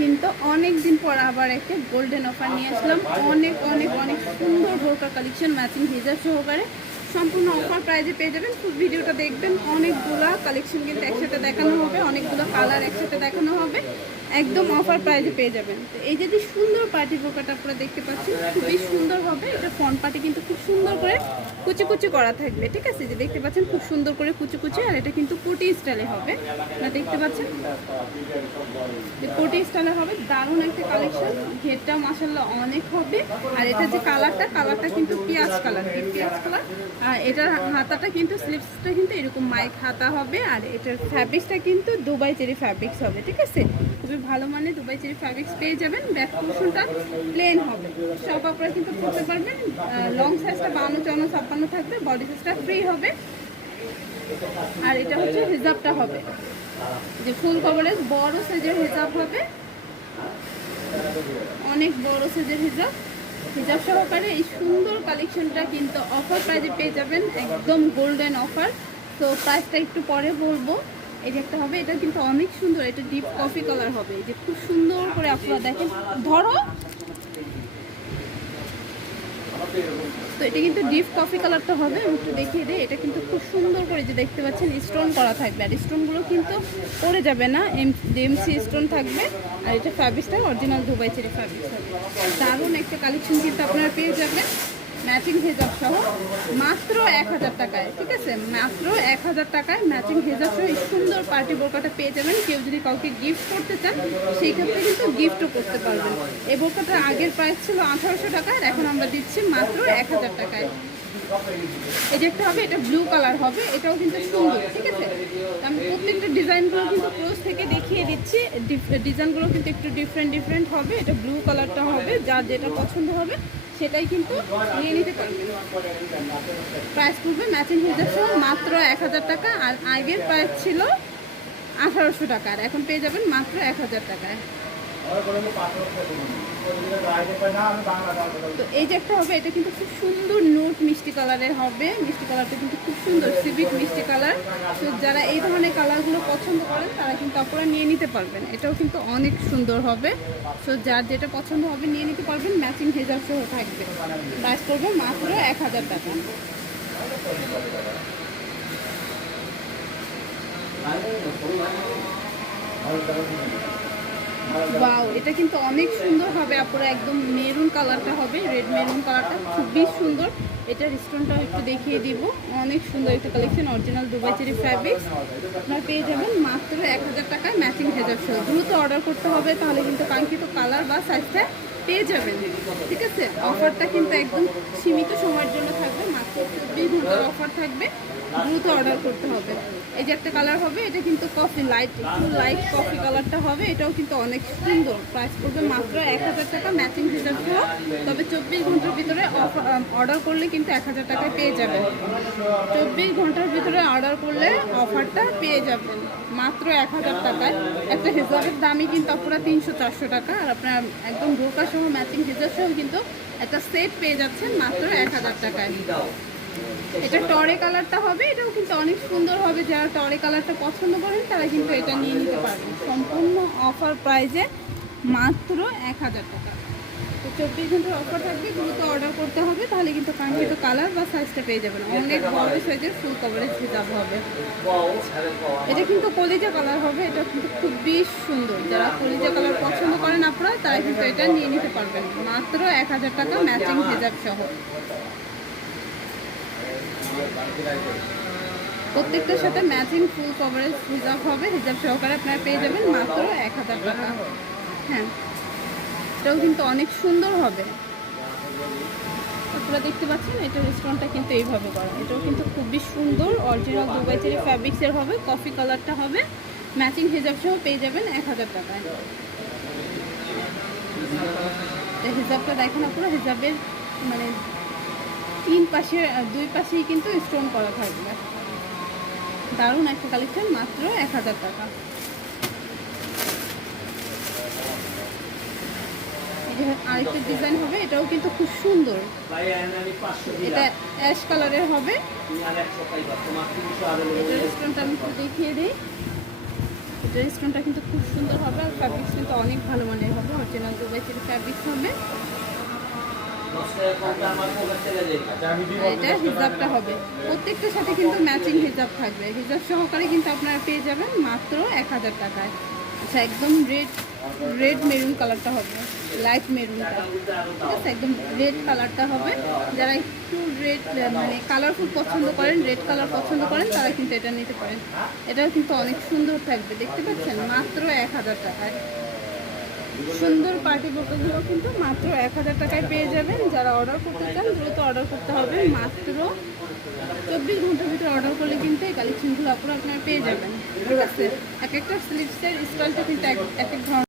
কিন্তু অনেক দিন পর আবার একটা গোল্ডেন অফার নিয়ে আসলাম। অনেক অনেক অনেক সুন্দর বোরকা কালেকশন ম্যাচিং হিজাব সহকারে সম্পূর্ণ অফার প্রাইজে পেয়ে যাবেন। ফুল ভিডিওটা দেখবেন, অনেকগুলা কালেকশন কিন্তু একসাথে দেখানো হবে, অনেকগুলো কালার একসাথে দেখানো হবে, একদম অফার প্রাইজে পেয়ে যাবেন। তো এই যদি সুন্দর পার্টি বোরকাটা আপনারা দেখতে পাচ্ছেন, খুবই সুন্দর হবে। এটা ফ্রন্ট পার্টি কিন্তু খুব সুন্দর করে কুচি কুচি করা থাকবে, ঠিক আছে? যে দেখতে পাচ্ছেন খুব সুন্দর করে কুচি কুচি, আর এটা কিন্তু কোটি স্টাইলে হবে। আপনারা দেখতে পাচ্ছেন যে কোটি স্টাইলে হবে, দারুণ একটা কালেকশন। ঘেরটা মাশাআল্লাহ অনেক হবে। আর এটা যে কালারটা কিন্তু পেঁয়াজ কালার, পেঁয়াজ কালার। আর এটার হাতাটা কিন্তু স্লিভসটা কিন্তু এরকম মাইক হাতা হবে। আর এটার ফ্যাব্রিক্সটা কিন্তু দুবাই চেরি ফ্যাব্রিক্স হবে, ঠিক আছে? খুবই ভালো মানে দুবাই চেরি ফ্যাব্রিক্স পেয়ে যাবেন। ব্যাক পোর্শনটা প্লেন হবে, সব আপনারা কিন্তু পরতে পারবেন। লং সাইজটা 52, 54, 56 থাকবে, বডি সাইজটা ফ্রি হবে। আর এটা হচ্ছে হিজাবটা হবে যে ফুল কভারেজ বড় সাইজের হিজাব হবে, অনেক বড় সাইজের হিজাব সহকারে এই সুন্দর কালেকশনটা কিন্তু অফার প্রাইজে পেয়ে যাবেন, একদম গোল্ডেন অফার। তো প্রাইসটা একটু পরে বলবো। এই যে একটা হবে, এটা কিন্তু অনেক সুন্দর, এটা ডিপ কফি কালার হবে। এই যে খুব সুন্দর করে আপনারা দেখেন, ধরো। তো এটা কিন্তু ডিপ কফি কালারটা হবে, আমি একটু দেখিয়ে দিই। এটা কিন্তু খুব সুন্দর করে যে দেখতে পাচ্ছেন স্টোন করা থাকবে, আর স্টোনগুলো কিন্তু পড়ে যাবে না, ডিএমসি স্টোন থাকবে। আর এটা ফ্যাব্রিক্সটা অরিজিনাল দুবাই চেরি ফ্যাব্রিক্স হবে। দারুণ একটা কালেকশন কিন্তু আপনারা পেয়ে যাবেন ম্যাচিং হেজাব সহ মাত্র 1000 টাকায়, ঠিক আছে? মাত্র 1000 টাকায় ম্যাচিং হেজাব সহ এই সুন্দর পার্টি বোরকাটা পেয়ে যাবেন। কেউ যদি কাউকে গিফট করতে চান সেই ক্ষেত্রে কিন্তু গিফটও করতে পারবেন। এই বোরকাটার আগের প্রাইস ছিল 1800 টাকা, আর এখন আমরা দিচ্ছি মাত্র 1000 টাকায়। এই যে একটা হবে, এটা ব্লু কালার হবে, এটাও কিন্তু সুন্দর, ঠিক আছে? আমি প্রত্যেকটা ডিজাইনগুলো কিন্তু ক্লোজ থেকে দেখিয়ে দিচ্ছি। ডিজাইনগুলো কিন্তু একটু ডিফারেন্ট হবে। এটা ব্লু কালারটা হবে, যার যেটা পছন্দ হবে সেটাই কিন্তু নিয়ে নিতে পারবেন। প্রাইস পড়বে ম্যাচিং হিজাব সহ মাত্র 1000 টাকা, আর আগের প্রাইস ছিল 1800 টাকা, আর এখন পেয়ে যাবেন মাত্র 1000 টাকায়। তো এই যে একটা হবে, এটা কিন্তু খুব সুন্দর নোট মিষ্টি কালারের হবে। মিষ্টি কালারটা কিন্তু খুব সুন্দর, সিভিক মিষ্টি কালার। তো যারা এই ধরনের কালারগুলো পছন্দ করেন তারা কিন্তু আপনারা নিয়ে নিতে পারবেন। এটাও কিন্তু অনেক সুন্দর হবে। তো যার যেটা পছন্দ হবে নিয়ে নিতে পারবেন, ম্যাচিং হেজাব সহ থাকবে। প্রাইস পড়বে মাত্র 1000 টাকা। ওয়াও, এটা কিন্তু অনেক সুন্দর হবে আপনারা, একদম মেরুন কালারটা হবে, রেড মেরুন কালারটা খুবই সুন্দর। এটার স্টোনটাও একটু দেখিয়ে দিব, অনেক সুন্দর একটা collection, original Dubai cherry fabrics. আপনারা পেয়ে যাবেন মাত্র 1000 টাকায় ম্যাচিং হেজাব সহ। দ্রুত অর্ডার করতে হবে, তাহলে কিন্তু কাঙ্ক্ষিত কালার বা সাইজটা পেয়ে যাবেন, ঠিক আছে? অফারটা কিন্তু একদম সীমিত সময়ের জন্য থাকবে, মাত্র 24 ঘন্টার অফার থাকবে, দ্রুত অর্ডার করতে হবে। এই যে একটা কালার হবে, এটা কিন্তু কফি লাইট, একটু লাইট কফি কালারটা হবে, এটাও কিন্তু অনেক সুন্দর। প্রাইস পড়বে মাত্র 1000 টাকা ম্যাচিং হিসাব সহ। তবে 24 ঘন্টার ভিতরে অর্ডার করলে কিন্তু 1000 টাকায় পেয়ে যাবেন। 24 ঘন্টার ভিতরে অর্ডার করলে অফারটা পেয়ে যাবেন মাত্র 1000 টাকায়। একটা হিজাবের দামই কিন্তু আপনারা 300-400 টাকা, আর আপনার একদম বোরকা সহ ম্যাচিং হিজাব সহ কিন্তু একটা সেট পেয়ে যাচ্ছেন মাত্র 1000 টাকায়। এটা টরে কালারটা হবে, এটাও কিন্তু অনেক সুন্দর হবে। যারা টরে কালারটা পছন্দ করেন তারা কিন্তু এটা নিয়ে নিতে পারবেন সম্পূর্ণ অফার প্রাইজে মাত্র 1000 টাকা। তো 24 ঘন্টার অফার থাকবে, দ্রুত অর্ডার করতে হবে, তাহলে কিন্তু কাঙ্ক্ষিত কালার বা সাইজটা পেয়ে যাবেন। অনেক বড় সাইজের ফুল কভারেজ হিজাব হবে। এটা কিন্তু কলিজা কালার হবে, এটা কিন্তু খুবই সুন্দর। যারা কলিজা কালার পছন্দ করেন আপনারা, তারা কিন্তু এটা নিয়ে নিতে পারবেন মাত্র 1000 টাকা ম্যাচিং হিজাব সহ। প্রত্যেকটার সাথে ম্যাচিং ফুল কভারেজ হিজাব হবে, হিজাব সহকারে আপনারা পেয়ে যাবেন মাত্র 1000 টাকা। হ্যাঁ, এটাও কিন্তু অনেক সুন্দর হবে। আপনারা দেখতে পাচ্ছেন এটার স্টোনটা কিন্তু এইভাবে করা, এটাও কিন্তু খুবই সুন্দর, অরিজিনাল দুবাই চেরি ফ্যাব্রিক্সের হবে, কফি কালারটা হবে, ম্যাচিং হিজাব সহ পেয়ে যাবেন 1000 টাকায়। হিজাবটা দেখেন আপনারা, হিজাবের মানে দুই পাশেই কিন্তু স্টোন করা থাকবে। দারুণ একটা কালেকশন, মাত্র 1000 টাকা। আরেকটা ডিজাইন হবে, এটাও কিন্তু খুব সুন্দর। এটা অ্যাশ কালারের হবে, এটার স্টোনটা আমি একটু দেখিয়ে দিই। এটা স্টোনটা কিন্তু খুব সুন্দর হবে আর ফ্যাব্রিক্স কিন্তু অনেক ভালো মানের হবে, অরিজিনাল দুবাই চেরি ফ্যাব্রিক্স হবে। এটা হিজাবটা হবে, প্রত্যেকটার সাথে কিন্তু ম্যাচিং হিজাব থাকবে, হিজাব সহকারে কিন্তু আপনারা পেয়ে যাবেন মাত্র 1000 টাকায়। আচ্ছা, একদম রেড মেরুন কালারটা হবে, লাইট মেরুনটা, ঠিক আছে, একদম রেড কালারটা হবে। যারা একটু রেড মানে কালারফুল পছন্দ করেন, রেড কালার পছন্দ করেন, তারা কিন্তু এটা নিতে পারেন। এটাও কিন্তু অনেক সুন্দর থাকবে, দেখতে পাচ্ছেন, মাত্র 1000 টাকায়। সুন্দর পার্টি বোরকাগুলো কিন্তু মাত্র 1000 টাকায় পেয়ে যাবেন। যারা অর্ডার করতে চান দ্রুত অর্ডার করতে হবে, মাত্র 24 ঘন্টার ভিতরে অর্ডার করলে কিন্তু এই কালেকশনগুলো আপনারা পেয়ে যাবেন। ঠিক আছে, এক একটা স্লিপসের স্টাইলটা কিন্তু এক এক ধরনের।